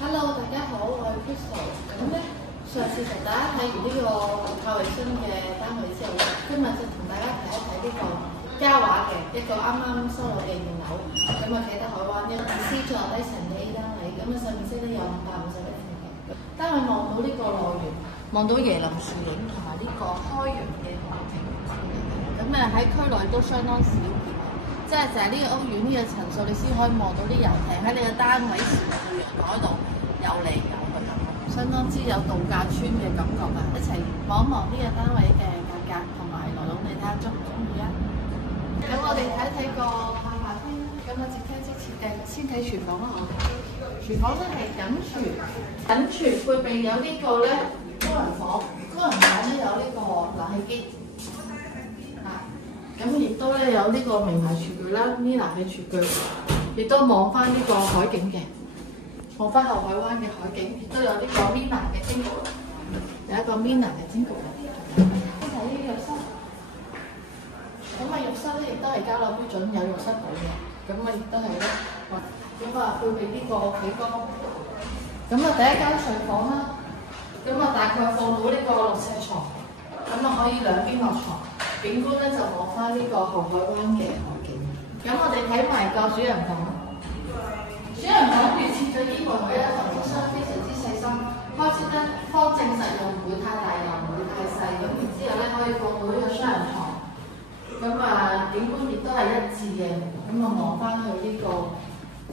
Hello，大家好，我係 Crystal。咁咧，上次同大家睇完呢個靠衞生嘅單位之後咧，今日就同大家睇一睇呢個嘉華嘅一個啱啱收落嘅現樓。咁啊，啟德海灣一個C座低層嘅 A 單位，咁啊上面積咧有551平嘅。單位望到呢個內園，望到椰林樹影同埋呢個開揚嘅海景。咁啊喺區內都相當少見。即係就係呢個屋苑呢個層數，你先可以望到啲遊艇喺你個單位前面嘅陽台度遊嚟遊去，相當之有度假村嘅感覺㗎！一齊望一望呢個單位嘅價格同埋內容，你睇下中唔中意啊？咁我哋睇一睇個下先，咁啊，直聽即設計，先睇廚房啦。廚房咧係緊廚配備有呢個咧工人房，工人房咧有呢個冷氣機。咁亦都咧有呢個名牌廚具啦 ，Mina 嘅廚具，亦都望翻呢個海景嘅，望翻後海灣嘅海景，亦都有呢個 Mina 嘅蒸焗爐，有一個 Mina 嘅蒸焗爐。先睇呢個浴室，咁啊浴室咧亦都係交樓標準，有浴室寶嘅，咁啊亦都係咧，咁啊配備呢個企缸。咁啊第一間睡房啦，咁啊大概放到呢個6尺床，咁啊可以兩邊落床。景觀咧就望翻呢個後海灣嘅海景。咁我哋睇埋個主人房。主人房預設咗衣櫃位咧，房間非常之細心，開設得方正實用，唔會太大又唔會太細。咁然之後咧可以放到呢個雙人床。咁啊景觀亦都係一致嘅。咁啊望翻去呢個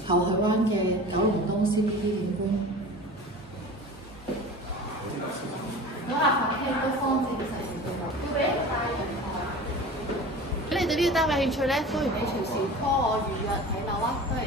後海灣嘅九龍東 CBD 景觀。咁下客廳都方正實用嘅，會俾一個大陽台。如果你對呢個單位興趣咧，歡迎你隨時 call 我預約睇樓啊，都係。